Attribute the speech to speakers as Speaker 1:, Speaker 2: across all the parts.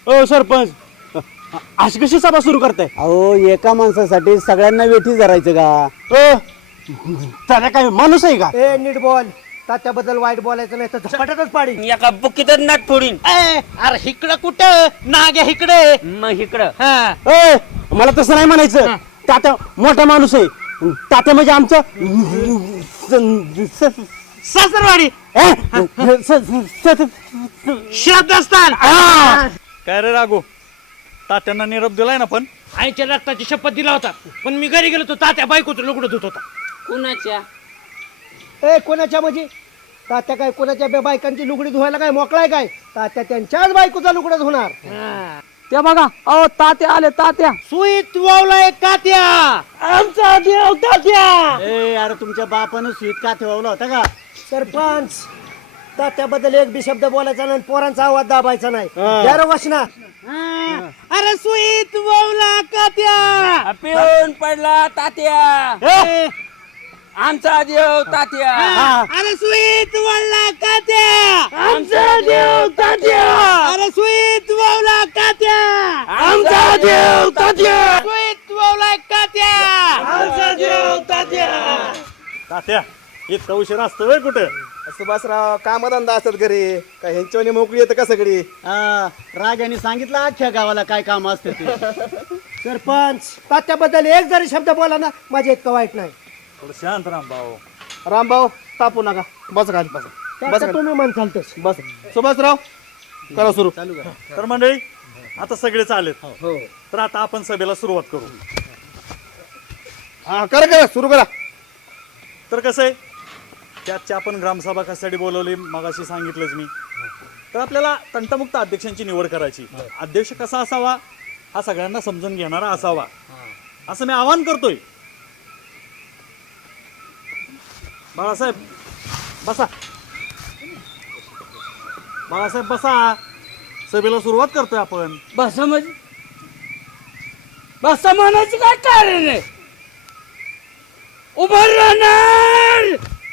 Speaker 1: ओ सरपंच, अशी कशी सभा सुरू करताय?
Speaker 2: अहो एका माणसासाठी सगळ्यांना वेठी धरायचं का?
Speaker 1: त्याला काय माणूस आहे का?
Speaker 3: ए नीट बोल, तात्याबद्दल वाईट बोलायचं नाही तर झपाट्यातच पाडी.
Speaker 4: एका बुक्कीतच नाट फोडीन.
Speaker 3: अरे इकडं कुठं नाग्या इकडे.
Speaker 4: मग इकडं
Speaker 1: ए, मला तसं नाही म्हणायचं. तात्या मोठा माणूस आहे. तात्या म्हणजे आमचं
Speaker 3: सासरवाडी श्राद्धस्थान.
Speaker 5: काय रे राघू, तात्यांना निरोप दिलाय ना? पण
Speaker 3: आईच्या रक्ताची शपथ दिला होता, पण मी घरी गेलो तो तात्या बायकोचं लुगडं धुत होता.
Speaker 4: कुणाच्या?
Speaker 3: ए कोणाच्या म्हणजे? तात्या काय कोणाच्या बायकांची लुगडी धुवायला काय मोकळाय काय? तात्या त्यांच्याच बायकोचा लुगडं धुणार.
Speaker 2: ते बघा, अहो तात्या आले, तात्या.
Speaker 3: सुईत वावलाय तात्या, आमचा देव तात्या.
Speaker 2: ए अरे तुमच्या बापानं स्वीट का ठेवला होता का?
Speaker 3: सरपंच, तात्याबद्दल एक बी शब्द बोलायचा नाही, पोरांचा आवाज दाबायचा नाही. द्या रे वासना. अरे सुईत वावला तात्या.
Speaker 4: पिऊन पडला तात्या, आमचा देव तात्या.
Speaker 3: अरे सुईत वावला तात्या, आमचा देव तात्या. अरे सुईत वावला तात्या,
Speaker 1: आमचा देव तात्या.
Speaker 3: सुईत वावला तात्या, आमचा देव तात्या.
Speaker 5: तात्या इतका उशीर असतो व्हय कुठे?
Speaker 6: सुभाषराव कामधंदा असतात घरी, काय ह्यांच्यावानी मोकळी येतं का सगळी?
Speaker 2: राजाने सांगितलं अख्ख्या गावाला काय काम असतं ते.
Speaker 3: सरपंच, तात्याबद्दल एक जरी शब्द बोला ना, माझ्या इतकं वाईट नाही.
Speaker 5: थोडं शांत राम भाऊ.
Speaker 6: रामभाऊ तापू नका, बस खाली बस.
Speaker 3: तात्या तुम्ही म्हणताल तसं.
Speaker 6: बस सुभाषराव करा सुरू.
Speaker 5: तर मंडळी आता सगळे चालेत, तर आता आपण सभेला सुरुवात करू.
Speaker 6: हा करा करा सुरू करा.
Speaker 5: तर कसं आहे, त्याची आपण ग्रामसभा कशासाठी बोलवली मगाशी सांगितलंच मी. तर आपल्याला तंटमुक्त अध्यक्षांची निवड करायची. अध्यक्ष कसा असावा हा सगळ्यांना समजून घेणारा असावा, असं मी आवाहन करतोय. बाळासाहेब बसा. बाळासाहेब बसा. सभेला सुरुवात करतोय आपण.
Speaker 4: बस म्हणजे बस म्हणायची काय कारण आहे? उभं राहणार,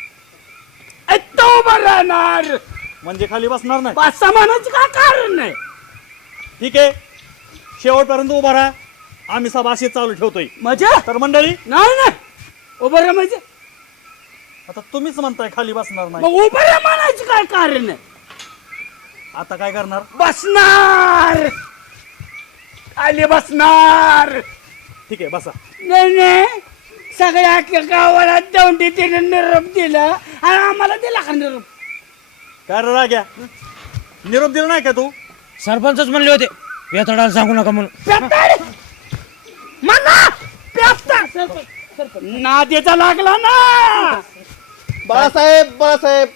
Speaker 4: उभं राहणार.
Speaker 5: म्हणजे खाली बसणार नाही.
Speaker 4: बस म्हणायची काय कारण आहे?
Speaker 5: ठीक आहे, शेवटपर्यंत उभा राहा. आम्ही सभा अशी चालू ठेवतोय.
Speaker 4: मजा
Speaker 5: तर मंडळी
Speaker 4: नाही ना, उभं राहा म्हणजे
Speaker 5: आता तुम्हीच म्हणताय खाली बसणार नाही,
Speaker 4: मग उभं राहा म्हणायची काय कारण आहे?
Speaker 5: आता काय करणार?
Speaker 4: बसणार, खाली बसणार.
Speaker 5: ठीक आहे बसा.
Speaker 4: नाही नाही, सगळ्या अख्ख्या गावाला दौंडी तिने निरोप दिला आणि आम्हाला दिला का निरोप?
Speaker 5: काय रे राग्या, निरोप दिला नाही का तू?
Speaker 1: सरपंचच म्हणले होते वेतडाला सांगू नका म्हणून.
Speaker 4: पेपटाड! म्हणा, पेपटाड! नादेचा लागला ना.
Speaker 6: बाळासाहेब बाळासाहेब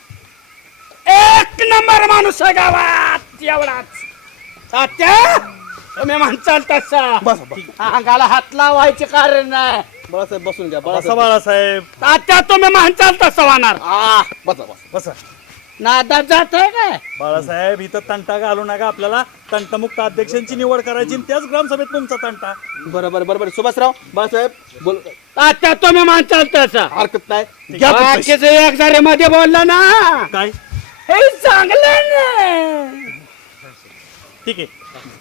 Speaker 4: एक नंबर माणूस आहे गावात, एवढाच. तात्या तुम्ही म्हणचाल तसा
Speaker 6: बस
Speaker 4: अंगाला हात लावायचे कारण नाही.
Speaker 6: बाळासाहेब बसून घ्या.
Speaker 5: बसा
Speaker 6: बाळासाहेब
Speaker 5: बाळासाहेब
Speaker 4: तात्या तुम्ही म्हणचाल तसं होणार.
Speaker 6: बसा बसा.
Speaker 5: बसा.
Speaker 4: नादात जात आहे काय?
Speaker 5: बाळासाहेब इथं तंटा घालू नका. आपल्याला तंटमुक्त अध्यक्षांची निवड करायची आणि त्याच ग्रामसभेत तुमचा तंटा.
Speaker 6: बरोबर बरोबर. सुभाषराव बाळासाहेब बोल.
Speaker 4: तात्या तुम्ही म्हणचाल तसं.
Speaker 6: हरकत नाही.
Speaker 4: बाकीचं एक जरी मध्ये बोलला ना,
Speaker 5: काय?
Speaker 4: हे चांगलं नाही.
Speaker 5: ठीक आहे.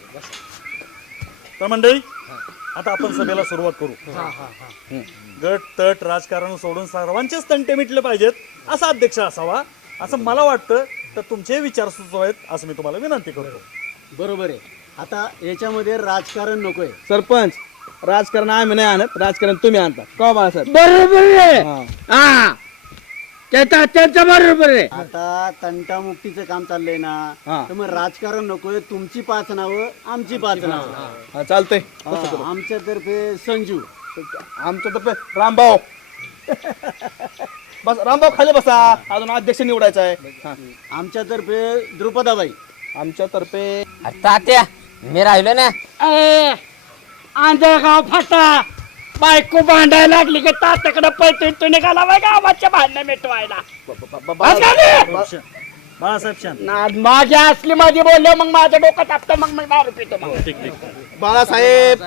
Speaker 5: तर मंडळी आता आपण सभेला सुरुवात करू. गट तट राजकारण सोडून सर्वांचेच तंटे मिटले पाहिजेत असा अध्यक्ष असावा असं मला वाटतं. तर तुमचे विचार सुचवायत असं मी तुम्हाला विनंती करतो.
Speaker 2: बरोबर आहे. आता याच्यामध्ये राजकारण नकोय.
Speaker 6: सरपंच, राजकारण आम्ही नाही आणत, राजकारण तुम्ही आणता का बाळासाहेब?
Speaker 4: बरोबर आहे. हा, त्या तात्याचं बरोबर आहे.
Speaker 2: आता तंटामुक्तीचं काम चाललंय ना,
Speaker 6: हा.
Speaker 2: तर मग राजकारण नकोय. तुमची 5 नावं, आमची 5 नावं.
Speaker 6: हा चालतंय.
Speaker 2: आमच्यातर्फे संजू,
Speaker 6: आमच्या तर्फे रामभाऊ. बस रामभाऊ खाली बसा, अजून अध्यक्ष निवडायचा आहे. हा.
Speaker 2: आमच्यातर्फे द्रुपदाबाई,
Speaker 6: आमच्यातर्फे
Speaker 4: तात्या मी राहिलो ना. आंधळगाव फाटा बायको भांडायला लागली की तात्याकडे पैसे तू निघाला बाय गावाच्या भांडणं मिटवायला.
Speaker 5: बाळासाहेब शांत.
Speaker 4: माझ्या असली मध्ये बोलले मग माझं डोकं तापतं, मग मी दारू पितो. मग
Speaker 5: ठीक ठीक.
Speaker 6: बाळासाहेब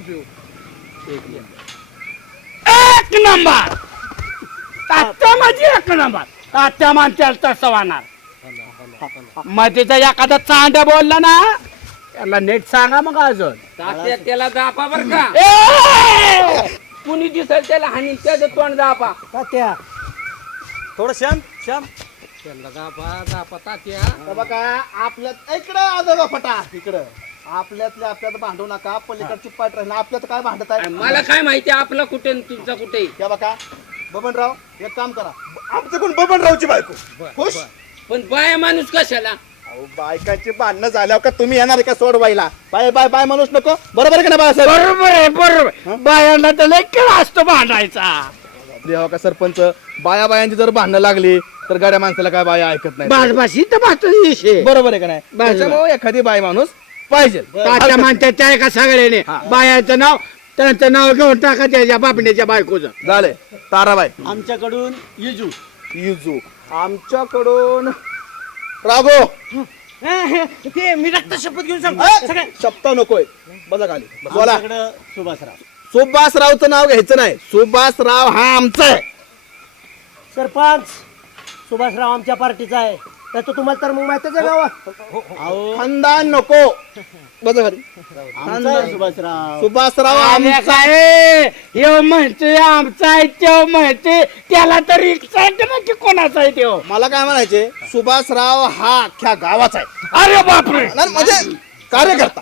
Speaker 4: एक नंबर तात्या म्हणजे एक नंबर. तात्या म्हणतील तसं होणार. मध्ये जर एखादा चांड बोलला ना, त्याला नेट सांगा मग अजून
Speaker 7: त्याला दापा बर का कुणी दिसेल त्याला हानी त्याचं तोंड दापा
Speaker 3: तात्या
Speaker 5: थोडं शांत शांत.
Speaker 7: त्याला दापा तात्या
Speaker 6: तर बघा आपल्यात इकडं आजोबा फटा इकडं आपल्यात भांडू नका पलीकडची पाठ राहील आपल्यात काय भांडत आहे
Speaker 7: मला काय माहिती आपला कुठे आणि तुमचा कुठे
Speaker 6: या बघा बबनराव एक काम करा आमचं कोण बबनरावची बायको खुश
Speaker 7: पण बाया माणूस कशाला
Speaker 6: अहो बायकाची भांडणं झाल्यावर का तुम्ही येणार आहे का सोडवायला बाय बाय बाय माणूस नको बरोबर आहे का नाही बाळासाहेब
Speaker 4: बरोबर आहे बरोबर बायांना तर लय खेळ असतो भांडायचा
Speaker 6: देवा का सरपंच बाया बायांची जर भांडणं लागली तर गाड्या माणसाला काय बाया ऐकत नाही
Speaker 4: बाजबाशी तर भातो विषय
Speaker 6: बरोबर आहे का नाही त्याच्यामुळे एखादी बाय माणूस पाहिजे
Speaker 4: तात्या म्हणतात आहे का सगळ्याने बायांचं नाव त्यांचं नाव घेऊन टाका त्याच्या बापण्याच्या बायकोचं
Speaker 6: झाले ताराबाई
Speaker 2: आमच्याकडून युजू
Speaker 6: युजू आमच्याकडून राघो
Speaker 3: ते मी रक्त शपथ घेऊन सांगतो
Speaker 6: शब्द नकोय बघा खाली बोला
Speaker 2: आमच्याकडं सुभाषराव.
Speaker 6: सुभाषरावचं नाव घ्यायचं नाही सुभाषराव हा आमचा आहे
Speaker 3: सरपंच सुभाषराव आमच्या पार्टीचा आहे त्याचं तुम्हाला तर मग माहितीच आहे गावात
Speaker 2: अहो
Speaker 6: खानदान नको बघा खाली
Speaker 2: आमचा आहे सुभाषराव.
Speaker 6: सुभाषराव
Speaker 4: आम्ही
Speaker 6: आमचा
Speaker 4: काय हे म्हणते आमचा आहे तो म्हणते त्याला तर रिक्षा आहे ना की कोणाचा आहे तो
Speaker 6: मला काय म्हणायचे सुभाषराव हा अख्ख्या गावाचा आहे
Speaker 4: अरे बापरे
Speaker 6: नाही, म्हणजे कार्यकर्ता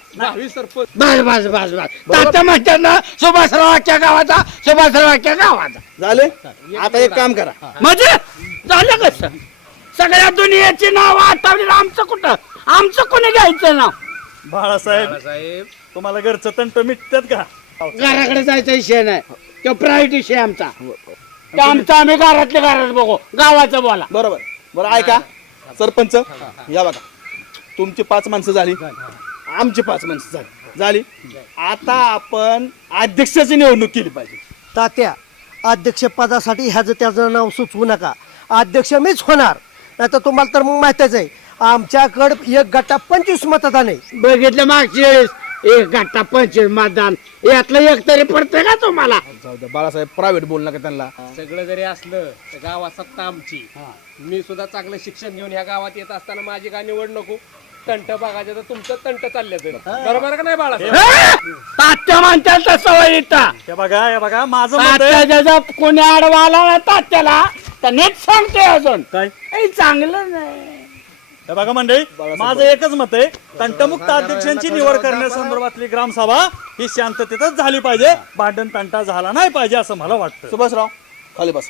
Speaker 4: बस बस बस बस तात्या म्हणतात ना सुभाषरावाच्या गावाचा सुभाषरावाच्या गावाचा
Speaker 6: झाले आता एक काम करा
Speaker 4: म्हणजे झालं कसं सगळ्या दुनियाची नाव आठवली आमचं कोणी घ्यायचं नाव
Speaker 5: बाळासाहेब तुम्हाला घरचं तंट मिटतात का?
Speaker 4: घराकडे जायचा विषय नाही तो प्रायव्हेट विषय आमचा तो आमचा आम्ही घरातल्या घरात बघू गावाचं बोला
Speaker 6: बरोबर बरं ऐका सरपंच या बघा तुमची 5 माणसं झाली आमची 5 माणसं झाली आता आपण अध्यक्षाची निवडणूक केली पाहिजे
Speaker 3: तात्या अध्यक्षपदासाठी ह्याचं त्याचं नाव सुचवू नका अध्यक्ष मीच होणार नाही तर तुम्हाला तर मग माहितीच आहे आमच्याकडं एक गटा 25 मतदान आहे
Speaker 4: बघितलं मागच्या वेळेस एक गट्टा 25 मतदान यातलं एक तरी पडतंय का तुम्हाला
Speaker 6: जाऊ द्या बाळासाहेब प्रायव्हेट बोल नका त्यांना
Speaker 7: सगळं जरी असलं तर गावात सत्ता आमची मी सुद्धा चांगलं शिक्षण घेऊन ह्या गावात येत असताना माझी काय निवड नको तंट बघायचं तर तुमचं तंट चाललं बरोबर का नाही बाळा
Speaker 4: तात्या म्हणतात तसं इथं
Speaker 5: हे बघा माझं मत आहे.
Speaker 4: तात्या जर कोणी आडवा आला ना तात्याला तर नीट सांगतोय अजून
Speaker 5: काय
Speaker 4: काही चांगलं नाही
Speaker 5: हे बघा मंडळी माझं एकच मत आहे तंटमुक्त अध्यक्षांची निवड करण्यासंदर्भातली ग्रामसभा ही शांततेतच झाली पाहिजे भांडण तंटा झाला नाही पाहिजे असं मला वाटतं.
Speaker 6: सुभाषराव खाली बस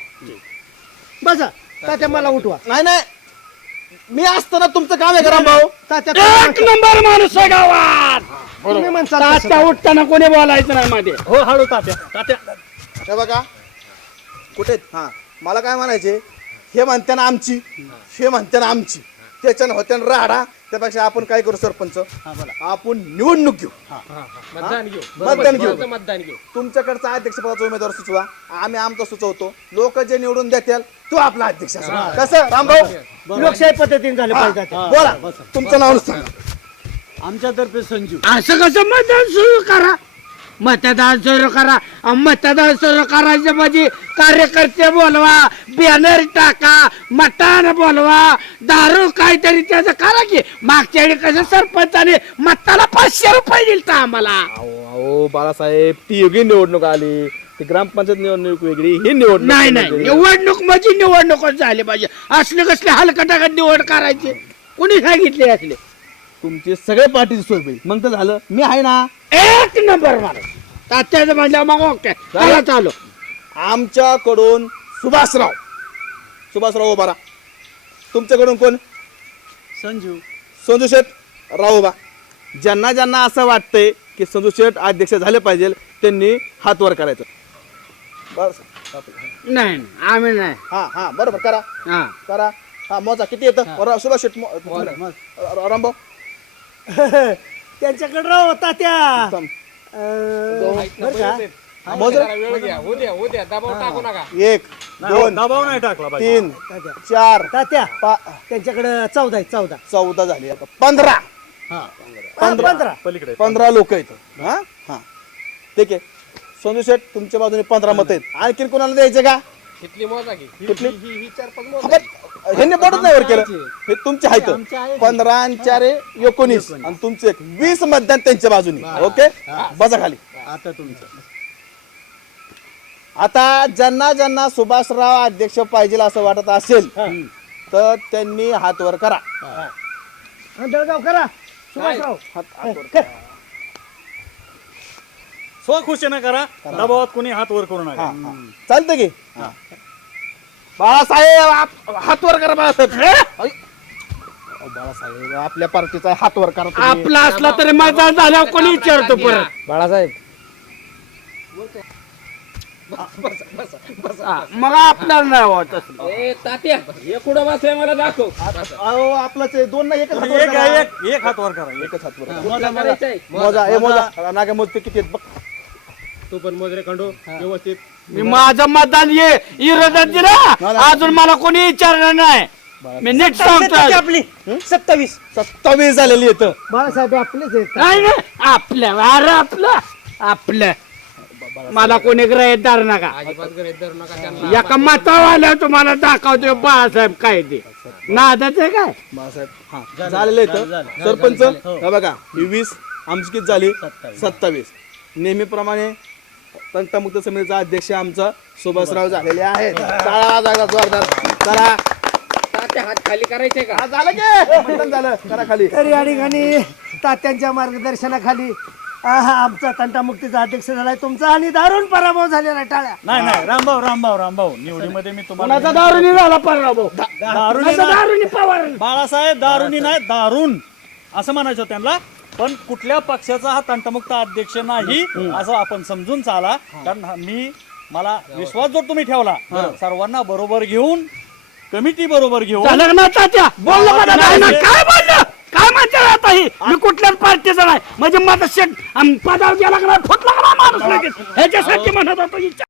Speaker 3: बसा तात्या मला उठवा
Speaker 6: नाही नाही मी असताना तुमचं काम आहे का रामभाऊ
Speaker 3: तात्या
Speaker 4: एक नंबर माणूस आहे गावात
Speaker 3: तुम्ही म्हणसाल तसं.
Speaker 4: तात्या उठताना कोणी बोलायचं नाही मध्ये
Speaker 5: हो हळू तात्या
Speaker 6: हे बघा कुठे हा मला काय म्हणायचे हे म्हणते ना आमची हे म्हणते ना आमची त्याच्यानं होत्या राहडा त्यापेक्षा आपण काय करू सरपंच आपण निवडणूक घेऊ
Speaker 7: मतदान घेऊ
Speaker 6: मतदान घेऊ
Speaker 7: मतदान घेऊ
Speaker 6: तुमच्याकडचा अध्यक्षपदाचा उमेदवार सुचवा आम्ही आमचा सुचवतो लोक जे निवडून देतील तो आपला अध्यक्ष असेल. कसं रामभाऊ
Speaker 3: लोकशाही पद्धतीने झालं पाहिजे तात्या.
Speaker 6: बोला तुमचं नाव सांगा
Speaker 2: आमच्यातर्फे संजू.
Speaker 4: असं कसं मतदान सुरू करा मतदान सुरू करा मतदान सुरू करायचं म्हणजे कार्यकर्ते बोलवा बॅनर टाका मटान बोलवा दारू काहीतरी त्याचं करा की मागच्या वेळी कसं सरपंचाने मताला 500 रुपये दिलता आम्हाला
Speaker 6: अहो बाळासाहेब ती वेगळी निवडणूक आली ती ग्रामपंचायत निवडणूक वेगळी ही निवडणूक
Speaker 4: नाही नाही निवडणूक म्हणजे निवडणूकच झाली पाहिजे असले कसले हलकटाकट निवड करायचे कुणी सांगितले असले
Speaker 6: तुमची सगळ्या पार्टीची सोय होईल मग तर झालं मी आहे ना
Speaker 4: एक नंबर मारा तात्याचं म्हणलं मग ओके चला चालू
Speaker 6: आमच्याकडून सुभाषराव उभारा तुमच्याकडून कोण संजू शेठ राव उभा ज्यांना ज्यांना असं वाटतंय की संजू शेठ अध्यक्ष झाले पाहिजे त्यांनी हात वर करायचं बरं
Speaker 4: नाही आम्ही नाही
Speaker 6: हा बरोबर करा
Speaker 4: हा
Speaker 6: करा हा मोजा किती येतं सुभाष शेठ रामभाऊ
Speaker 3: त्यांच्याकडे राव तात्या
Speaker 6: थांब.
Speaker 3: बरं का
Speaker 6: मोजा
Speaker 7: वेळ घ्या होऊ द्या दबाव टाकू नका
Speaker 6: 1 2
Speaker 5: दबाव नाही टाकला पाहिजे
Speaker 6: 3 4
Speaker 3: तात्या त्यांच्याकडे 14 आहे 14
Speaker 6: 14 झाली आता 15
Speaker 3: 15
Speaker 5: पलीकडे
Speaker 6: 15 लोक आहेत हा हा ठीक आहे संजू शेठ तुमच्या बाजूने 15 मत आहेत आणखीन कोणाला द्यायचे का
Speaker 7: कितली मोजा घे
Speaker 6: कुठली
Speaker 7: ही 4-5 मोजा
Speaker 6: हा, बरं. ह्यांनी बोटच नाही वर केलं हे तुमचे आहेत
Speaker 2: आमचे आहेत.
Speaker 6: 15 आणि 4 19 आणि तुमचे 20 मतदान त्यांच्या बाजूने ओके बसा खाली.
Speaker 2: आता तुमचं
Speaker 6: आता ज्यांना ज्यांना सुभाषराव अध्यक्ष पाहिजे असं वाटत असेल तर त्यांनी हात वर करा.
Speaker 3: जळगाव करा सुभाषराव.
Speaker 5: स्वखुशीने करा, दबावात कोणी हात वर करू नका.
Speaker 6: चालतं की बाळासाहेब हात वर करा बाळासाहेब. अय. अहो, बाळासाहेब आपल्या पार्टीचा हात वर करा तुम्ही.
Speaker 4: आपला असला तरी मतदान झाल्यावर कोणी विचारतो परत
Speaker 1: बाळासाहेब
Speaker 4: मग आपल्याला नाही होत असलं.
Speaker 7: ए तात्या हे कुठं बसलंय मला दाखव.
Speaker 6: अहो आपलंच आहे. दोन ना एकच हात वर
Speaker 5: एक
Speaker 6: करा.
Speaker 5: एक हात वर करा.
Speaker 6: एकच हात वर करा.
Speaker 7: मोजा करायचंय.
Speaker 6: मोजा ए मोजा नागे मोजते किती आहेत बघ.
Speaker 7: तू पण मोजरे खंडू व्यवस्थित.
Speaker 4: मी माझं मतदान ये विरोधात दिलं अजून मला कोणी विचारणार नाही. मी नीट सांगतो
Speaker 1: आपली 27
Speaker 6: 27 झालेली येतं.
Speaker 3: बाळासाहेब आपलेच आहेत.
Speaker 4: नाही ना आपलं अरे आपलं मला कोणी ग्रहित धरू नका.
Speaker 7: अजिबात गरज धरू नका त्यांना.
Speaker 4: एका मतावाल्या तुम्हाला दाखवतो बाळासाहेब काय ते नादाच आहे काय.
Speaker 6: बाळासाहेब हा झालेलं येतं. सरपंच हे बघा ही 20 आमची किती झाली 27. नेहमीप्रमाणे तंटामुक्त समितीचा अध्यक्ष आमचा सुभाषराव झालेले आहेत. टाळा वाजवा जोरदार. चला
Speaker 7: तात्या हात खाली करायचे का?
Speaker 6: हा, झालं की मतदान झालं करा खाली.
Speaker 3: तर या ठिकाणी तात्यांच्या मार्गदर्शनाखाली आमचा तंटामुक्तीचा अध्यक्ष झालाय तुमचा आणि दारुण पराभव झालेला आहे. टाळ्या.
Speaker 5: नाही रामभाऊ निवडीमध्ये मी तुम्हाला
Speaker 4: कोणाचा दारुणी झाला पराभव.
Speaker 5: दारुणी
Speaker 4: कोणाचा
Speaker 5: नाही.
Speaker 4: दारुणी पवार.
Speaker 5: बाळासाहेब दारुणी नाही दारुण असं म्हणायचं त्यांना. पण कुठल्या पक्षाचा हा तंटमुक्त अध्यक्ष नाही असं आपण समजून चाला. कारण मला विश्वास जर तुम्ही ठेवला सर्वांना बरोबर घेऊन कमिटी बरोबर घेऊन
Speaker 4: झालं ना तात्या बोललो मला नाही ना काय बोललं काय म्हणते आता ही मी कुठल्याच पार्टीचा नाही म्हणजे माझा शेट पदावर गेला का नाही फुटला का नाही माणूस लगेच ह्याच्यासाठी म्हणत होतो विचार